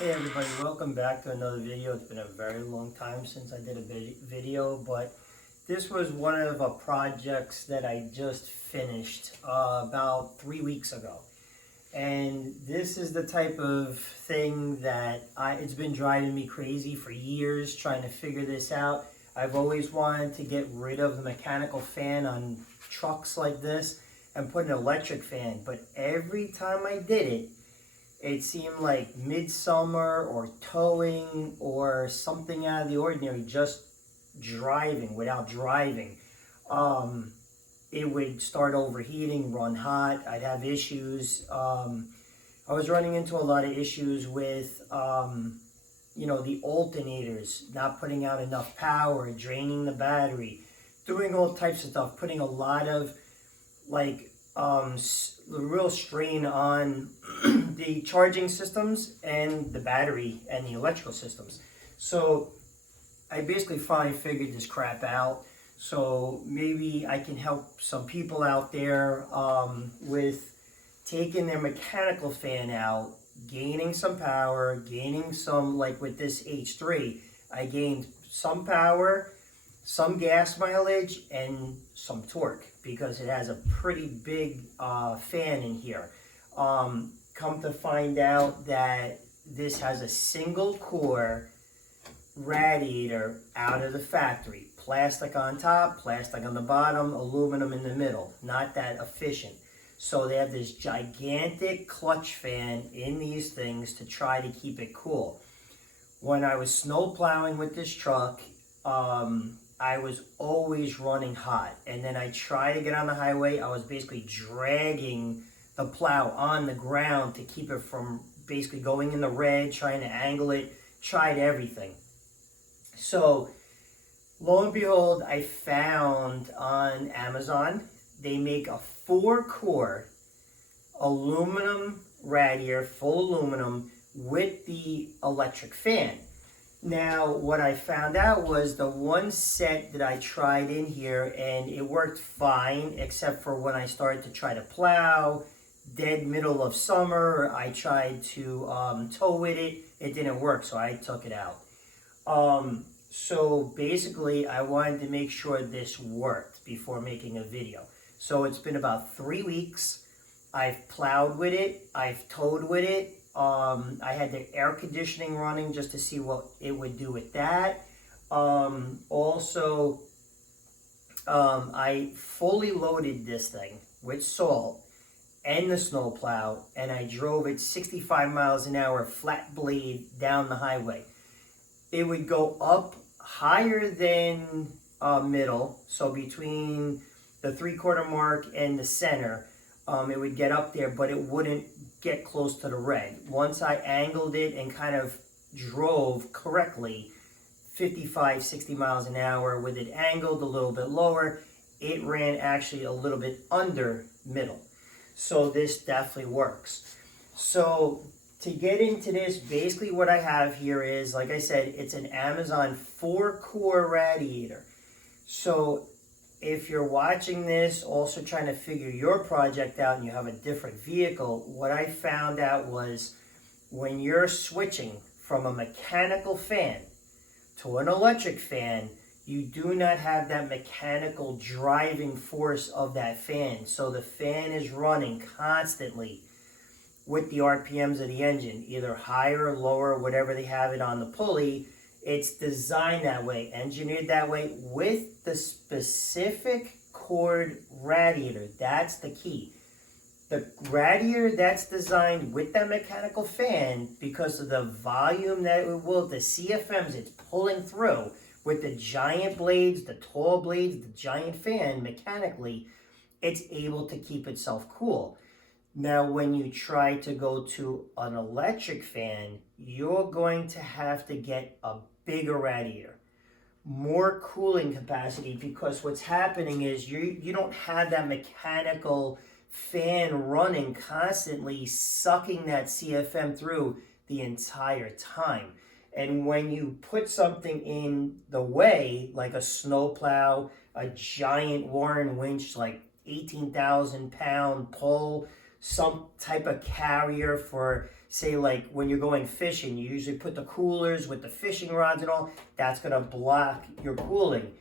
Hey everybody, welcome back to another video. It's been a very long time since I did a video, but this was one of the projects that I just finished about 3 weeks ago. And this is the type of thing that it's been driving me crazy for years trying to figure this out. I've always wanted to get rid of the mechanical fan on trucks like this and put an electric fan, but every time I did it, it seemed like midsummer or towing or something out of the ordinary, just driving without driving. Um, it would start overheating, run hot. I'd have issues. I was running into a lot of issues with, the alternators, not putting out enough power, draining the battery, doing all types of stuff, putting a lot of like the real strain on the charging systems and the battery and the electrical systems. So I basically finally figured this crap out. So maybe I can help some people out there with taking their mechanical fan out, gaining some power, gaining some, like with this H3, I gained some power, some gas mileage, and some torque because it has a pretty big fan in here. Come to find out that this has a single core radiator out of the factory. Plastic on top, plastic on the bottom, aluminum in the middle. Not that efficient. So they have this gigantic clutch fan in these things to try to keep it cool. When I was snow plowing with this truck, I was always running hot. And then I tried to get on the highway. I was basically dragging the plow on the ground to keep it from basically going in the red, trying to angle it, tried everything. So lo and behold, I found on Amazon, they make a 4-core aluminum radiator, full aluminum, with the electric fan. Now, what I found out was the one set that I tried in here, and it worked fine, except for when I started to try to plow, dead middle of summer, I tried to tow with it, it didn't work, so I took it out. So basically, I wanted to make sure this worked before making a video. So it's been about 3 weeks. I've plowed with it, I've towed with it. I had the air conditioning running just to see what it would do with that. I fully loaded this thing with salt and the snow plow, and I drove it 65 miles an hour flat blade down the highway. It would go up higher than middle, so between the 3/4 mark and the center, it would get up there, but it wouldn't get close to the red. Once I angled it and kind of drove correctly, 55, 60 miles an hour with it angled a little bit lower, it ran actually a little bit under middle. So this definitely works. So to get into this, basically what I have here is, like I said, it's an Amazon 4-core radiator. So if you're watching this, also trying to figure your project out and you have a different vehicle, what I found out was when you're switching from a mechanical fan to an electric fan, you do not have that mechanical driving force of that fan. So the fan is running constantly with the RPMs of the engine, either higher or lower, whatever they have it on the pulley. It's designed that way, engineered that way with the specific cord radiator. That's the key. The radiator that's designed with that mechanical fan, because of the volume that it will, the CFMs it's pulling through with the giant blades, the tall blades, the giant fan mechanically, it's able to keep itself cool. Now, when you try to go to an electric fan, you're going to have to get a bigger radiator, more cooling capacity, because what's happening is you don't have that mechanical fan running constantly sucking that CFM through the entire time. And when you put something in the way, like a snowplow, a giant Warren winch, like 18,000 pound pull, some type of carrier for, say, like when you're going fishing, you usually put the coolers with the fishing rods and all. That's going to block your cooling.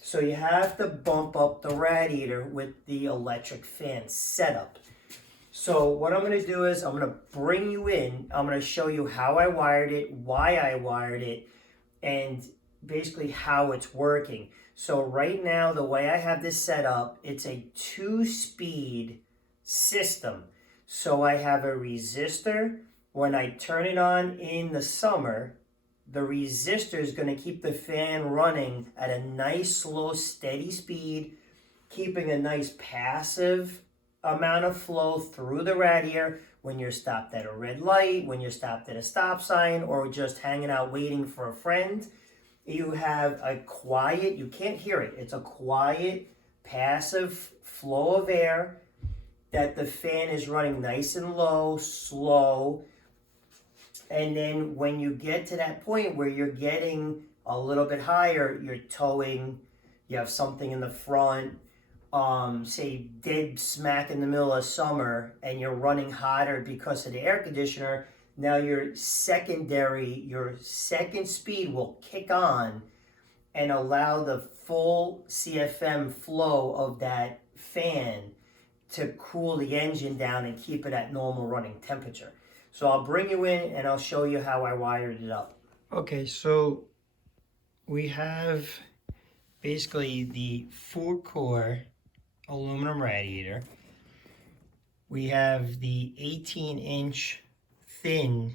So you have to bump up the radiator with the electric fan setup. So what I'm going to do is I'm going to bring you in. I'm going to show you how I wired it, why I wired it, and basically how it's working. So right now, the way I have this set up, it's a 2-speed system. So I have a resistor. When I turn it on in the summer, the resistor is going to keep the fan running at a nice, slow, steady speed, keeping a nice passive amount of flow through the radiator when you're stopped at a red light, when you're stopped at a stop sign, or just hanging out waiting for a friend. You have a quiet, you can't hear it, it's a quiet, passive flow of air that the fan is running nice and low, slow. And then when you get to that point where you're getting a little bit higher, you're towing, you have something in the front, say dead smack in the middle of summer, and you're running hotter because of the air conditioner, now your second speed will kick on and allow the full CFM flow of that fan to cool the engine down and keep it at normal running temperature. So I'll bring you in and I'll show you how I wired it up. Okay, so we have basically the 4-core aluminum radiator. We have the 18-inch thin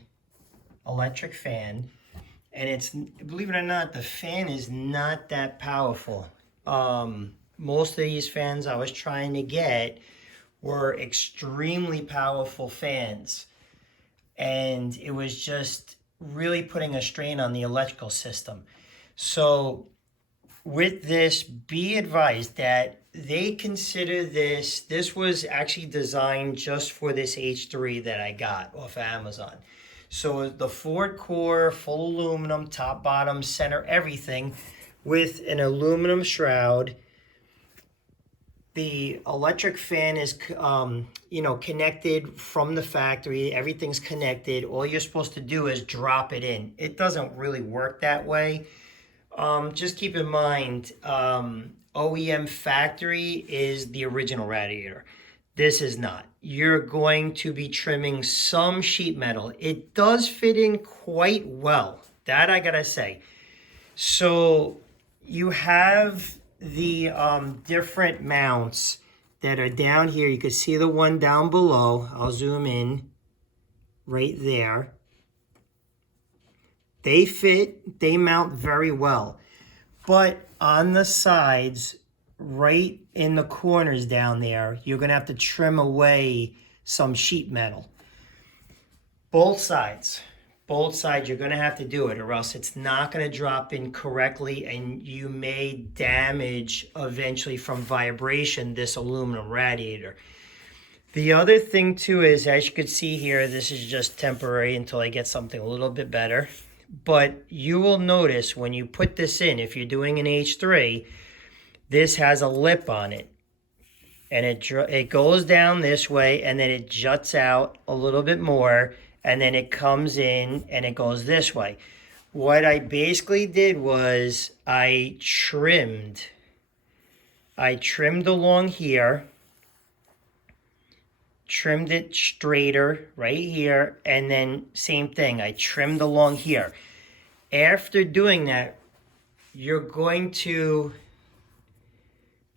electric fan, and it's, believe it or not, the fan is not that powerful. Most of these fans I was trying to get were extremely powerful fans, and it was just really putting a strain on the electrical system. So with this, be advised that they consider this was actually designed just for this H3 that I got off of Amazon. So the 4-core, full aluminum, top, bottom, center, everything, with an aluminum shroud. The electric fan is, connected from the factory. Everything's connected. All you're supposed to do is drop it in. It doesn't really work that way. Just keep in mind, OEM factory is the original radiator. This is not. You're going to be trimming some sheet metal. It does fit in quite well. That I gotta say. So you have the different mounts that are down here. You can see the one down below. I'll zoom in right there. They fit, they mount very well. But on the sides, right in the corners down there, you're going to have to trim away some sheet metal. Both sides, you're going to have to do it, or else it's not going to drop in correctly, and you may damage eventually from vibration this aluminum radiator. The other thing too is, as you can see here, this is just temporary until I get something a little bit better. But you will notice when you put this in, if you're doing an H3, this has a lip on it. And it goes down this way, and then it juts out a little bit more, and then it comes in and it goes this way. What I basically did was I trimmed along here, trimmed it straighter right here, and then same thing, I trimmed along here. After doing that, you're going to,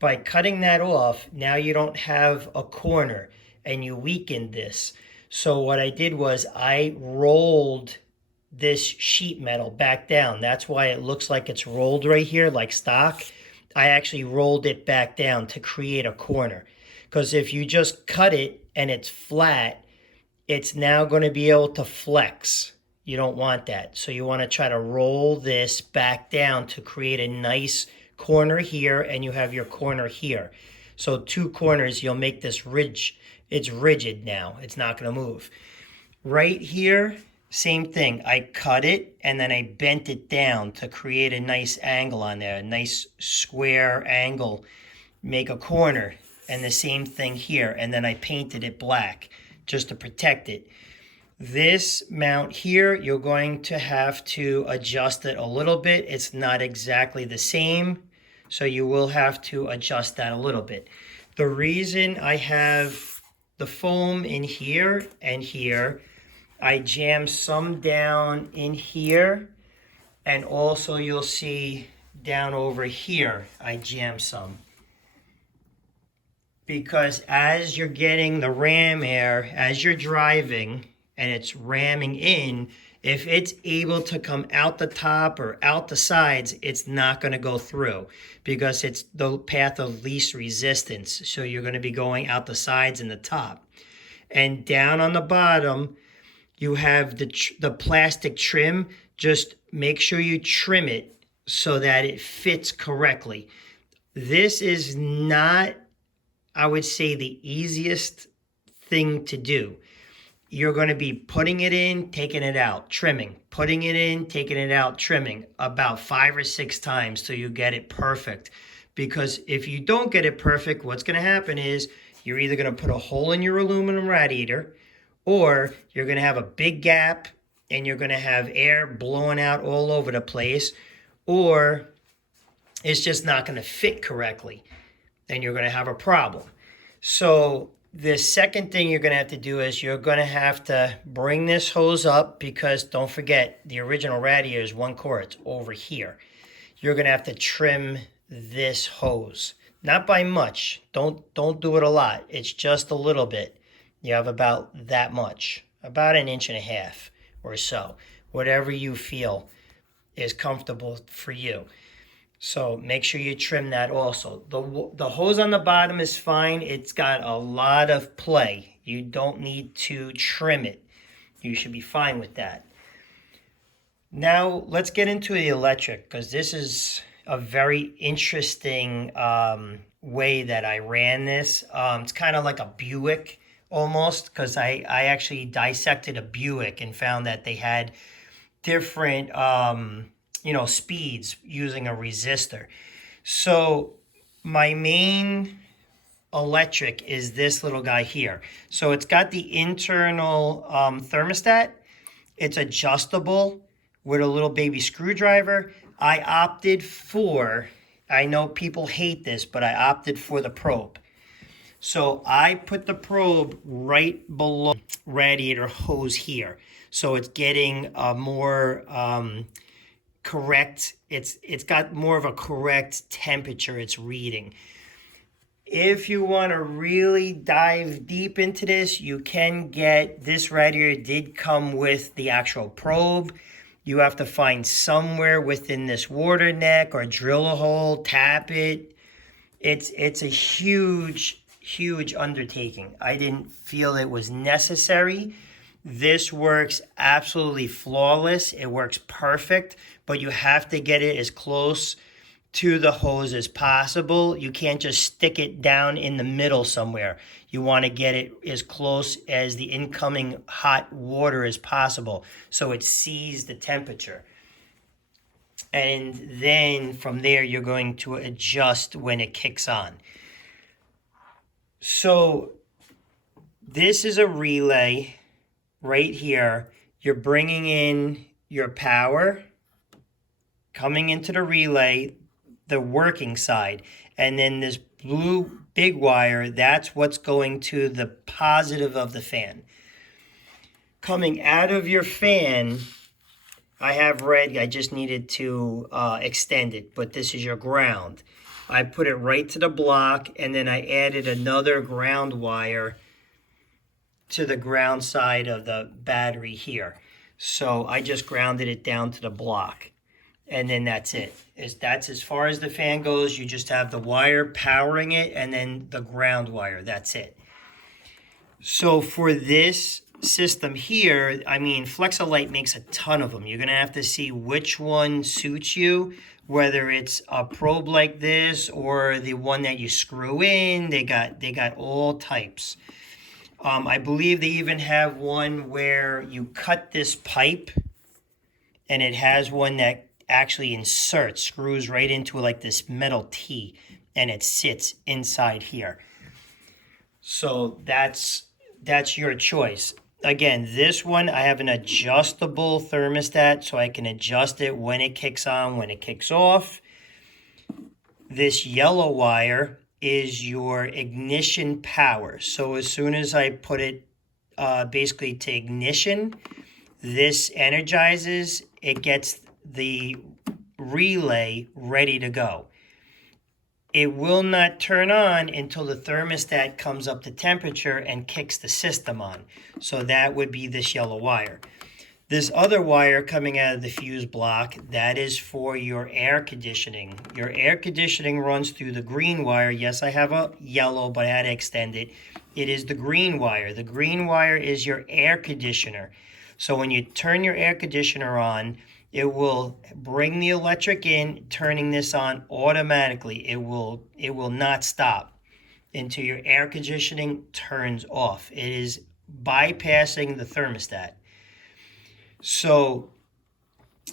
by cutting that off, now you don't have a corner and you weakened this. So what I did was I rolled this sheet metal back down. That's why it looks like it's rolled right here like stock. I actually rolled it back down to create a corner. Because if you just cut it and it's flat, it's now going to be able to flex. You don't want that. So you want to try to roll this back down to create a nice corner here, and you have your corner here. So 2 corners, you'll make this ridge. It's rigid now. It's not going to move. Right here, same thing. I cut it and then I bent it down to create a nice angle on there, a nice square angle, make a corner. and the same thing here, and then I painted it black just to protect it. This mount here, you're going to have to adjust it a little bit. It's not exactly the same, so you will have to adjust that a little bit. The reason I have the foam in here and here, I jammed some down in here, and also you'll see down over here, I jammed some. Because as you're getting the ram air, as you're driving, and it's ramming in, if it's able to come out the top or out the sides, it's not going to go through because it's the path of least resistance. So you're going to be going out the sides and the top. And down on the bottom, you have the plastic trim. Just make sure you trim it so that it fits correctly. This is not, I would say, the easiest thing to do. You're going to be putting it in, taking it out, trimming, putting it in, taking it out, trimming about 5 or 6 times till you get it perfect. Because if you don't get it perfect, what's going to happen is you're either going to put a hole in your aluminum radiator, or you're going to have a big gap and you're going to have air blowing out all over the place, or it's just not going to fit correctly. Then you're going to have a problem. So the second thing you're going to have to do is you're going to have to bring this hose up, because don't forget, the original radiator is 1 quart over here. You're going to have to trim this hose. Not by much. Don't do it a lot. It's just a little bit. You have about that much. About 1.5 inches or so. Whatever you feel is comfortable for you. So make sure you trim that also. The hose on the bottom is fine. It's got a lot of play. You don't need to trim it. You should be fine with that. Now let's get into the electric, because this is a very interesting way that I ran this. It's kind of like a Buick almost, because I actually dissected a Buick and found that they had different speeds using a resistor. So my main electric is this little guy here. So it's got the internal thermostat. It's adjustable with a little baby screwdriver. I opted for, I know people hate this, but I opted for the probe. So I put the probe right below radiator hose here. So it's getting a more correct, it's got more of a correct temperature it's reading. If you want to really dive deep into this, you can get, this radiator did come with the actual probe. You have to find somewhere within this water neck or drill a hole, tap it. It's a huge undertaking. I didn't feel it was necessary. This works absolutely flawless. It works perfect, but you have to get it as close to the hose as possible. You can't just stick it down in the middle somewhere. You want to get it as close as the incoming hot water as possible so it sees the temperature. And then from there, you're going to adjust when it kicks on. So this is a relay right here. You're bringing in your power, coming into the relay, the working side, and then this blue big wire, that's what's going to the positive of the fan. Coming out of your fan, I have red, I just needed to extend it, but this is your ground. I put it right to the block, and then I added another ground wire to the ground side of the battery here. So I just grounded it down to the block. And then that's it. That's as far as the fan goes. You just have the wire powering it and then the ground wire. That's it. So for this system here, I mean, Flexolite makes a ton of them. You're going to have to see which one suits you, whether it's a probe like this or the one that you screw in. They got all types. I believe they even have one where you cut this pipe and it has one that actually inserts, screws right into like this metal T, and it sits inside here. So that's your choice. Again, this one, I have an adjustable thermostat, so I can adjust it when it kicks on, when it kicks off. This yellow wire is your ignition power. So as soon as I put it basically to ignition, this energizes, it gets the relay ready to go. It will not turn on until the thermostat comes up to temperature and kicks the system on. So that would be this yellow wire. This other wire coming out of the fuse block, that is for your air conditioning. Your air conditioning runs through the green wire. Yes, I have a yellow, but I had to extend it. It is the green wire. The green wire is your air conditioner. So when you turn your air conditioner on, it will bring the electric in, turning this on automatically. It will not stop until your air conditioning turns off. It is bypassing the thermostat. So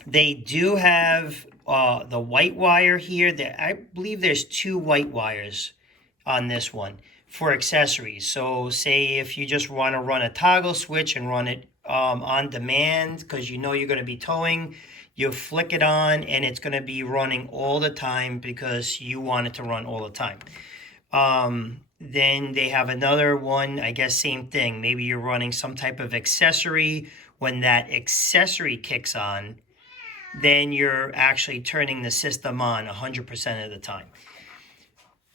they do have the white wire here. I believe there's 2 white wires on this one for accessories. So say if you just want to run a toggle switch and run it on demand because you know you're going to be towing, you flick it on and it's going to be running all the time because you want it to run all the time. Then they have another one, I guess same thing. Maybe you're running some type of accessory. When that accessory kicks on, then you're actually turning the system on 100% of the time.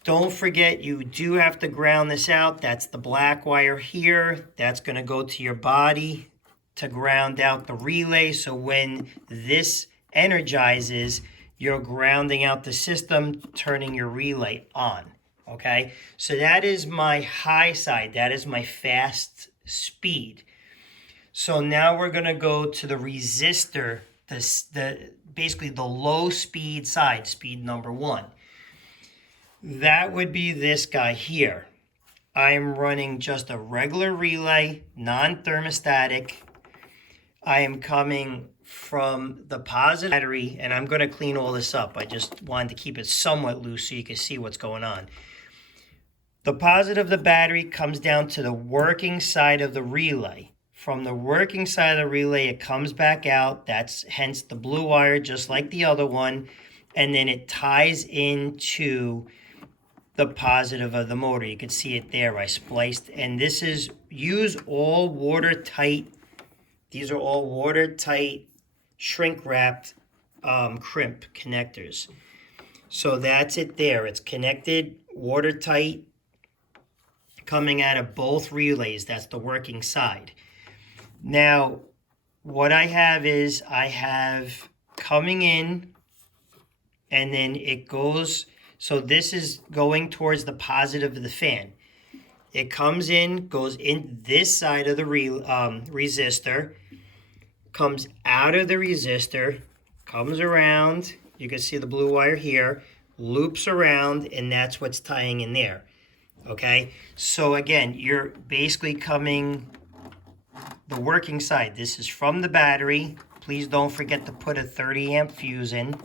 Don't forget, you do have to ground this out. That's the black wire here. That's going to go to your body to ground out the relay. So when this energizes, you're grounding out the system, turning your relay on. Okay, so that is my high side. That is my fast speed. So now we're going to go to the resistor, basically the low speed side, speed number 1. That would be this guy here. I am running just a regular relay, non-thermostatic. I am coming from the positive battery, and I'm going to clean all this up. I just wanted to keep it somewhat loose so you can see what's going on. The positive of the battery comes down to the working side of the relay. From the working side of the relay, it comes back out. That's hence the blue wire, just like the other one. And then it ties into the positive of the motor. You can see it there. I spliced. And this is, use all watertight. These are all watertight, shrink-wrapped crimp connectors. So that's it there. It's connected, watertight, coming out of both relays. That's the working side. Now, what I have is I have coming in, and then it goes, so this is going towards the positive of the fan. It comes in, goes in this side of the resistor, comes out of the resistor, comes around, you can see the blue wire here, loops around, and that's what's tying in there. Okay, so again, you're basically coming the working side. This is from the battery. Please don't forget to put a 30 amp fuse in.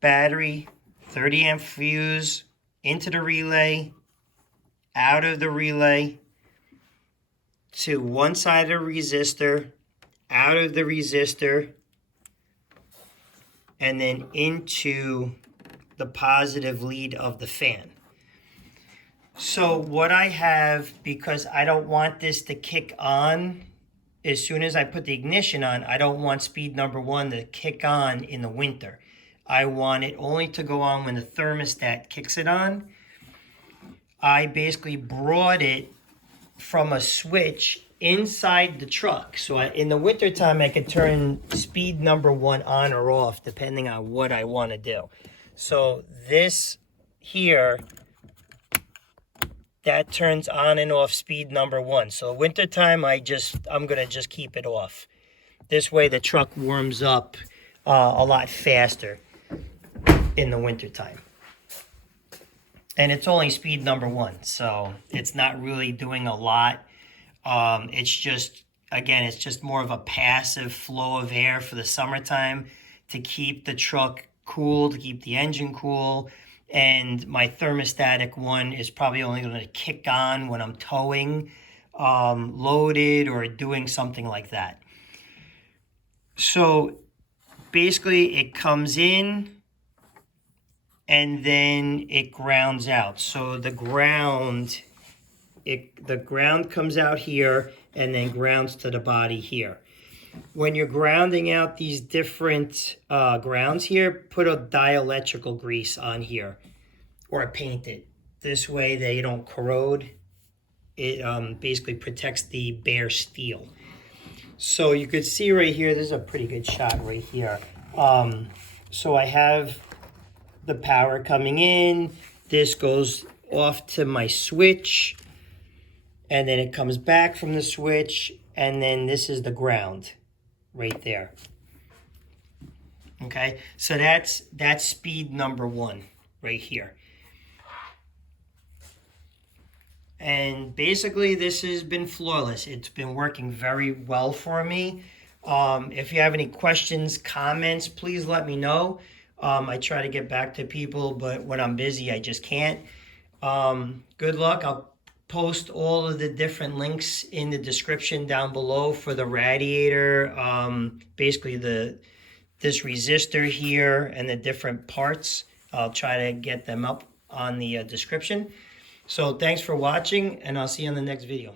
Battery, 30 amp fuse, into the relay, out of the relay, to one side of the resistor, out of the resistor, and then into the positive lead of the fan. So what I have, because I don't want this to kick on as soon as I put the ignition on, I don't want speed number 1 to kick on in the winter. I want it only to go on when the thermostat kicks it on. I basically brought it from a switch inside the truck. So in the wintertime, I could turn speed number 1 on or off depending on what I want to do. So this here, that turns on and off speed number 1. So wintertime, I'm gonna just keep it off. This way the truck warms up a lot faster in the wintertime. And it's only speed number 1, so it's not really doing a lot. It's just, again, it's just more of a passive flow of air for the summertime to keep the truck cool, to keep the engine cool. and my thermostatic one is probably only going to kick on when I'm towing, loaded, or doing something like that. So basically it comes in and then it grounds out. So the ground comes out here and then grounds to the body here. When you're grounding out these different grounds here, put a dielectrical grease on here or paint it. This way they don't corrode. It basically protects the bare steel. So you could see right here, this is a pretty good shot right here. So I have the power coming in. This goes off to my switch, and then it comes back from the switch, and then this is the ground right there. Okay, so that's speed number 1 right here. And basically this has been flawless. It's been working very well for me. If you have any questions, comments, please let me know. I try to get back to people, but when I'm busy, I just can't. Good luck. I'll post all of the different links in the description down below for the radiator, basically this resistor here and the different parts. I'll try to get them up on the description. So thanks for watching, and I'll see you on the next video.